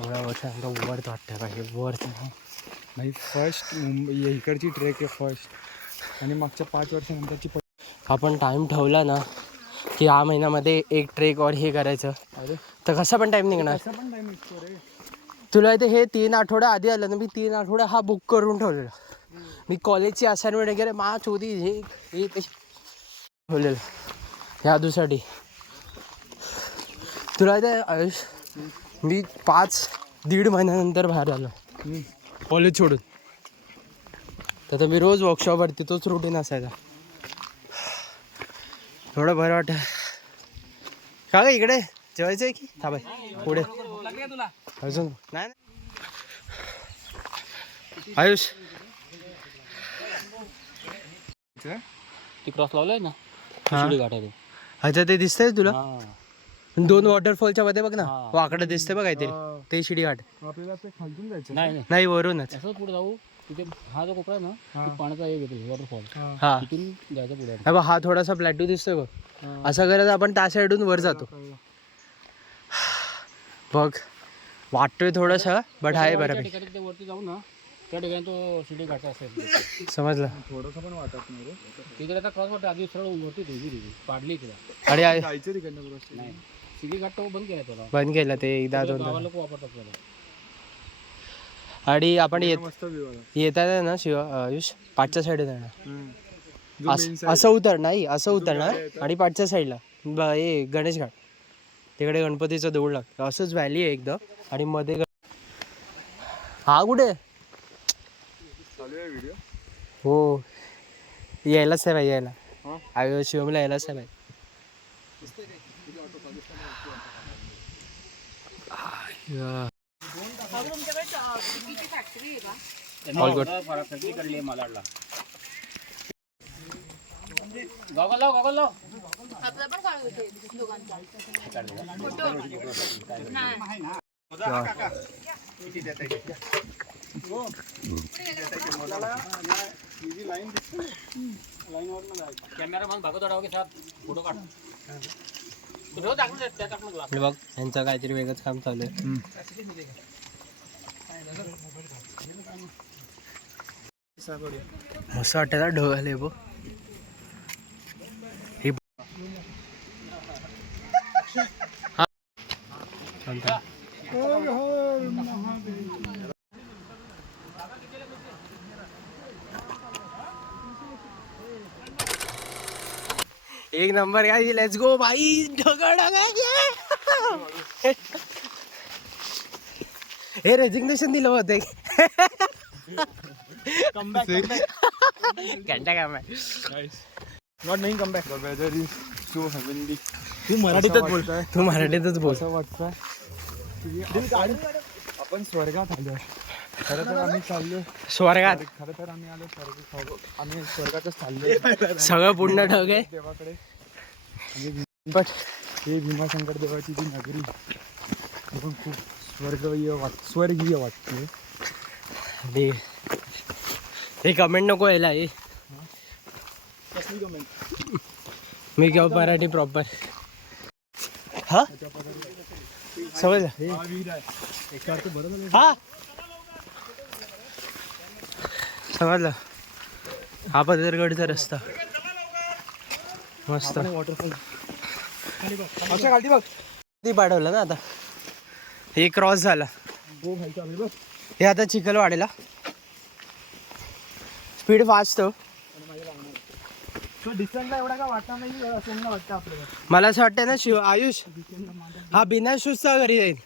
एवढ्या वर्षानंतर वर वाटतं पाहिजे वर नाही. फर्स्ट मुंबई इकडची ट्रेक आहे फर्स्ट, आणि मागच्या 5 वर्षानंतरची. आपण टाईम ठेवला ना की या महिन्यामध्ये एक ट्रेक और हे करायचं, अरे तर कसा पण टाईम निघणार. कसं पण टाइम निघतो रे. तुला इथे हे 3 आठवडे आधी आलं ना, मी 3 आठवडे हा बुक करून ठेवलेला. मी कॉलेजची असाइनमेंट वगैरे माच होती हे ठेवलेलं ह्या दुसाठी. तुला इथे आयुष मी 5-1.5 महिन्यानंतर बाहेर आलो कॉलेज सोडून. तर मी रोज वर्कशॉपवरती तोच रुटीन असायचा. थोडं बरं वाटतं का ग. इकडे जेवायचं आहे की थांबाय पुढे अजून नाही. आयुष ती क्रॉस लावलाय ना हा. शिडी घाटायला. अच्छा ते दिसतंय तुला. 2 वॉटरफॉलच्या मध्ये बघ ना, हा. वाकडं दिसतंय बघ काहीतरी, ते शिडी घाट. आपल्याला ते खालून जायचं. नाही नाही वरूनच. असं पुढे जाऊ. तिथे हा जो कोपरा आहे ना, तो पाण्याचा एक येतो वॉटरफॉल. हा तिथून जायचं पुढे. हा बघ, हा थोडासा प्लॅटू दिसतोय बघ. असं करत आपण त्या साईडून वर जातो बघ. वाटतोय थोडंसं बट आहे बरं. ठिकाणी ते वरती जाऊ ना, त्या ठिकाणी तो शिडी घाट असेल. समजलं. थोडंसं पण वाटत नाही रे. तिकडे आता क्रॉस वाटतं. आधी सरळ वरती तुझी पाडली तिला. आणि जायचं तिकडनं क्रॉस. नाही शिडी घाट तो बंद केला त्याला. बंद केलं ते एकदा दोनदा. गावा लोक वापरतात त्याला. आणि आपण मस्त व्ह्यू आला. येतात ना आयुष पाठच्या साईड जाणार. जो main side असं उतर नाही, असं उतरणार आणि पाठच्या साईडला हे गणेश घाट, तिकडे गणपतीचं देऊळ लागतं. असंच व्हॅली आहे एकदम. आणि मध्ये हा कुठे चालू आहे व्हिडिओ. हो यायलाच नाही पाहिजे यायला. हा? आयुष शिवमला यायलाच नाही पाहिजे. All good. मालाडला गॉगल लाव गॉगल लाव. आपला पण काढू दे दोघांचा कॅमेरामॅन भागवत राव के साथ फोटो काढ. बघ यांचं काहीतरी वेगळंच काम चालू आहे. मस्त वाटतं ढग आले बघ. हे एक नंबर काय. लेट्स गो भाई. हे रेजिग्नेशन दिलं होते. घंटा काम आहे. Not making come back. The weather is so heavenly. तू मराठीतच बोलतोय. तू मराठीतच बोल. असं वाटतं आपण स्वर्गात आलो. खरं तर आम्ही चाललो स्वर्गात. खरं तर आम्ही आलो स्वर्ग. आम्ही स्वर्गातच चाललो. सगळं पूर्ण ढग आहे. देवाकडे. आणि बट हे भीमाशंकर देवाची ती नगरी ही पण खूप स्वर्गीय वाटते. हे कमेंट नको यायला. हे कसली कमेंट. मी किंवा मराठी प्रॉपर. हा समजलं. हा समजलं. हा पदरगडचा रस्ता मस्त. वॉटरफॉल खालती बघ. ती पाठवलं ना आता. हे क्रॉस झाला. हे आता चिखलवाडीला. स्पीड फास्ट हो. डिस्टन्सला एवढा का वाटत नाही. असं वाटतं आपल्याला. मला असं वाटतं ना शिव आयुष हा बिना शूजचा घरी जाईल.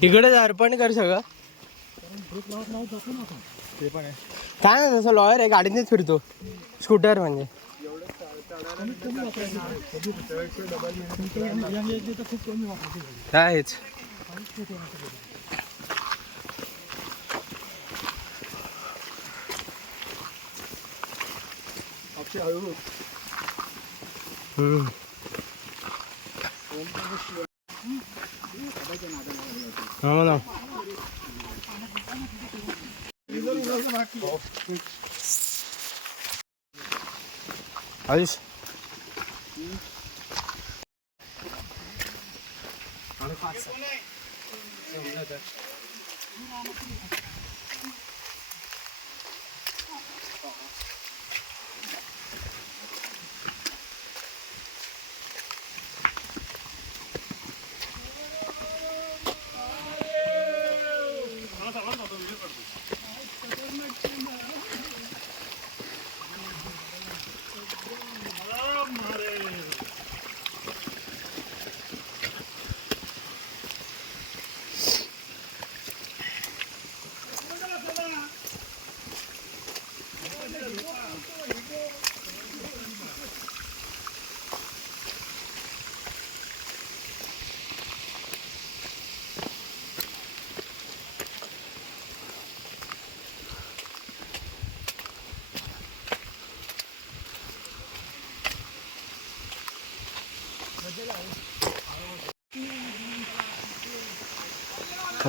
तिकडे अर्पण कर सगळं. ते पण आहे. काय ना तसं लॉयर आहे, गाडीनेच फिरतो. स्कूटर म्हणजे कायच. हो ना. आयुष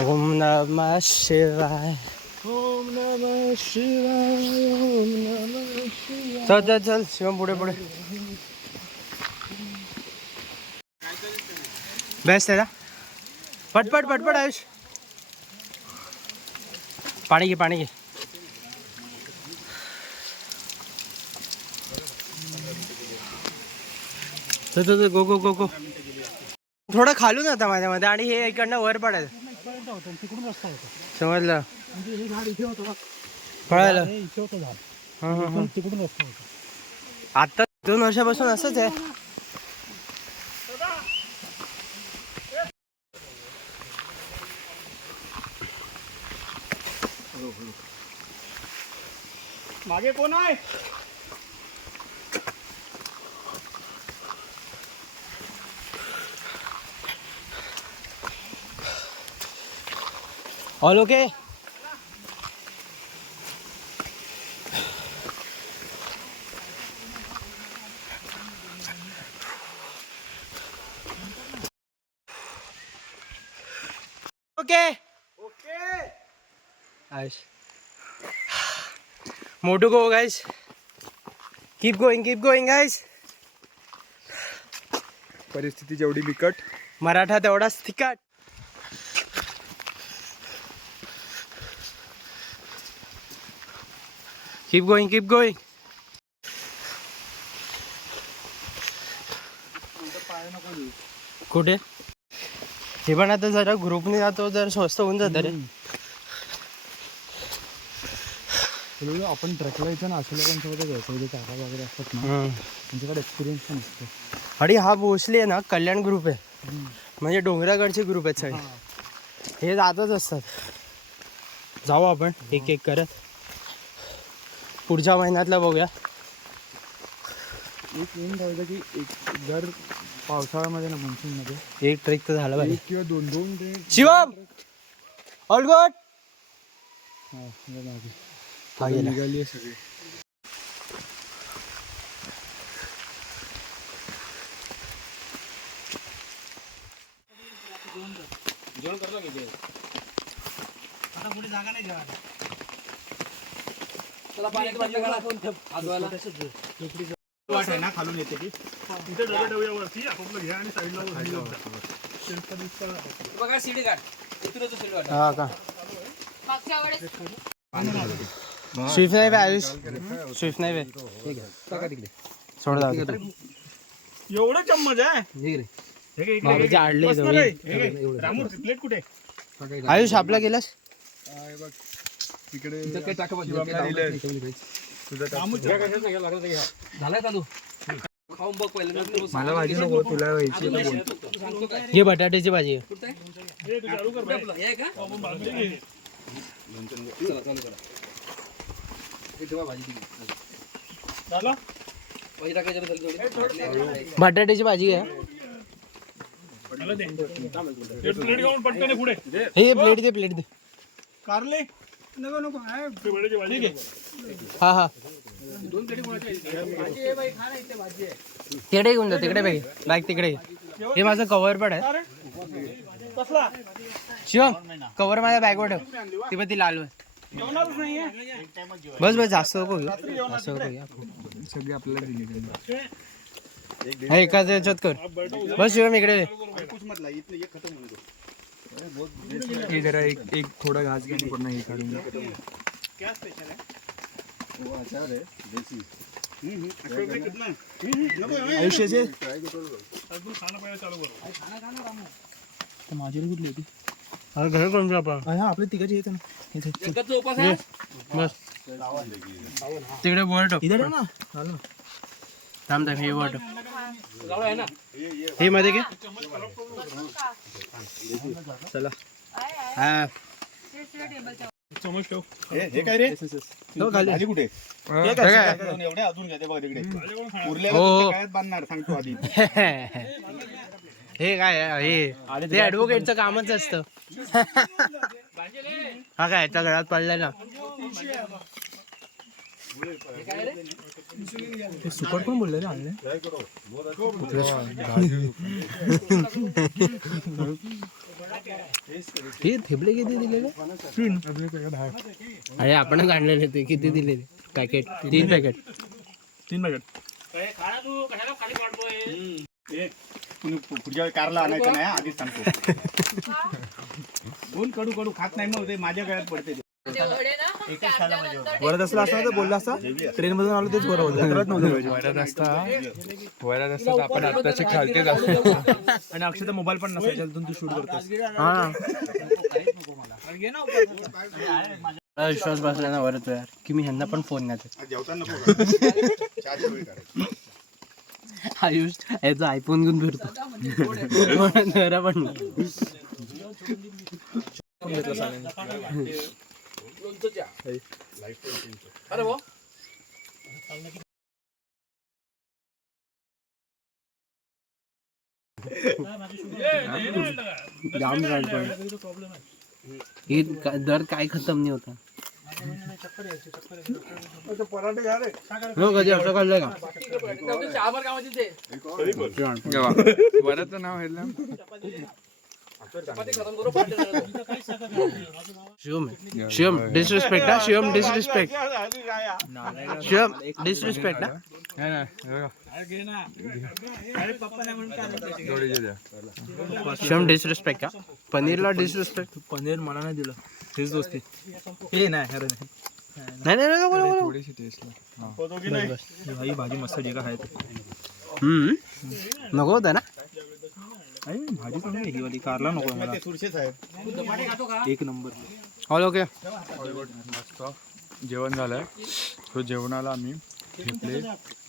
ओम नमः शिवाय. ओम नमः शिवाय. ओम नमः शिवाय. चल चल चल शिवम पुढे पुढे. बेस्ट आहे ना. पटपट पटपट आयुष. पाणी घे पाणी घे. चल गो गो गो गो. थोडं खालून आता माझ्यामध्ये आणि हे इकडनं वर पडायचं. तिकडून रस्ता होता. समजलं. म्हणजे हे झाड इथे होतं. कळालं. इथे होतं झाड. हां तिकडून रस्ता होता. आता 2 वर्षापासून असंच आहे. मागे कोण आहे? All okay. Okay okay. Ayush. मोटू go guys. Keep going guys. परिस्थिती जेवढी बिकट मराठा तेवढाच तिखट. Keep going. कुठे हे पण आता जरा ग्रुपने जातो जर स्वस्त होऊन जातं रे. आपण ट्रकला यायचं ना अशा लोकांसोबत जायचं जे काका वगैरे असतात ना त्यांच्याकडे एक्सपिरियन्स पण असतो. आणि हा मोस्टली आहे ना कल्याण ग्रुप आहे. म्हणजे डोंगराकडचे ग्रुप आहेत सगळे. हे जातच असतात. जाऊ आपण एक एक करत. पुढच्या महिन्यातला बघूया. एक येऊन ठेवायचं की एक दर पावसाळ्यामध्ये ना मान्सूनमध्ये एक ट्रेक तर झाला पाहिजे. 1 किंवा 2 ट्रेक. Shivam all good. हा गेला. निघाली आहे सगळी. जेवण करतो की आता पुढे जागा नाही जेवायला. चला पाण्यात बाटली काढा फोन ठेव आजवायला. वाट आहे ना खालून येते की तिथे डब्यावरती आपापलं घ्या आणि साईडला बघा सीडी काढ. इथूनच सीडी काढ. हा का मागच्या वेळेस स्विफ्ट नाही बे आयुष. स्विफ्ट नाही बे. ठीक आहे टाका तिकडे. सोड जाऊ. एवढं चम्मच आहे. बाबाचे आडले रामू प्लेट कुठे? आयुष आपला गेलास. तिकडे इथं काही टाका बघ. झालाय चालू. खाऊन बघ पहिले. मला भाजी नको तुला व्हायची. हे बटाट्याची भाजी आहे. हे का? चला चालू करा. हे ठेवा भाजी दिली. भाजी टाकायची थोडी. बटाट्याची भाजी आहे. प्लेट घेऊन पटकन पुढे. हे प्लेट दे. कारले नको नको आहे बटाट्याची भाजी घे. हा दोन प्लेटी तिकडे घेऊन जा. तिकडे बॅग तिकडे घे. हे माझं कव्हर पण आहे. कसला शिवम कव्हर माझ्या बॅगवर ठेव. ती पण ती लाल वर. जेवणारच नाहीये. बस जास्त नको घेऊ. जास्त नको घेऊ. सगळे आपल्याला दिले. हा एकाच याच्यात कर बस शिवम इकडे ये. हे जरा एक थोडा घास घ्या आणि पूर्ण हे काढून घ्या. आयुष्याचे माझी कुठली होती घर कोणतं आपण हा आपल्या तिघाची येते ना इथे. जगाचा उपास आहे. बस तिकडे वर ठेव. इथे ठेव ना झालं ना. थांब थांब हे वर ठेव. जवळ आहे ना. हे मध्ये घे चला हा समज ठेव. हे काय रे ठेव खाली. भाजी कुठे हे काय? एवढे अजून घ्या ते बघ तिकडे हो. उरलेला काय बांधणार सांगतो आधी हे काय हे ते ऍडव्होकेटचं कामच असतं. हा काय याच्या घरात पडलाय ना. सुपर पण बोलले रे आणले. हे थेपले किती दिलेले अरे आपणच आणलेले ते किती दिलेले पॅकेट 3 पॅकेट 3 पॅकेट. खाना तू कशाला खाली पाडतोय. पुढच्या वेळी कारला आणायचं नाही हा, आधीच सांगतो कोण कडू कडू खात नाही मग ते माझ्या गळ्यात पडते ते वडे ना काढल्यानंतर वरत असला असता तर बोलला असता ट्रेन मधून आलो तेच बरं होतं. करत नव्हतं वरात असता तर आपण आत्ताचे खालतेच असतो. आणि अक्षरशः मोबाईल पण नसायचा तू शूट करतोस. हा मला विश्वास बसला ना वरच यार की मी ह्यांना पण फोन नाही देत. जेवताना नको चहाची वेळ काढायची. आयुष याचा आयफोन घेऊन फिरतो जरा पण अरे भाऊ जाम झाड पण हे दर काय खतम नाही होता. हो कधी असं काढलंय का चहावर कामाची ते वराचं नाव आहे चपाती खतम करू पाडले. शिवम डिसरिस्पेक्ट हा शिवम डिसरिस्पेक्ट शिवम डिसरिस्पेक्ट हा शिवम डिसरिस्पेक्ट का पनीरला डिसरिस्पेक्ट. पनीर मला नाही दिलं तेच दोस्ती हे नाही अरे नाही नाही नको नको नको. थोडीशी टेस्टला होतो की नाही भाई भाजी मस्त जे का आहे ते. नको होतं ना. अरे भाजी चांगली आहे ही वाली. कारला नको मला. ते सुरशेच आहेत एक नंबर. ऑल ओके मस्त जेवण झालंय. तो जेवणाला आम्ही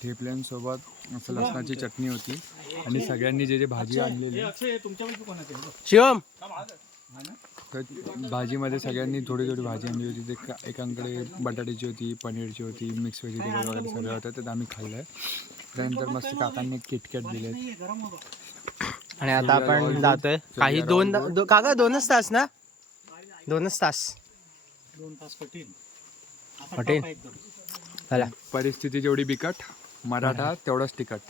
ठेपल्यांसोबत असं लसणाची चटणी होती आणि सगळ्यांनी जे भाजी आणलेली शिवम तर भाजीमध्ये सगळ्यांनी थोडी थोडी भाजी आणली होती. ते एकांकडे बटाट्याची होती, पनीरची होती, मिक्स व्हेजिटेबल वगैरे सगळं होतं. तर आम्ही खाल्लं आहे. त्यानंतर मस्त काकांनी किटकॅट दिले. आणि आता आपण जातोय काही काका 2च तास ना 2च तास हॉटेल चला. परिस्थिती जेवढी बिकट, मराठा तेवढाच तिखट.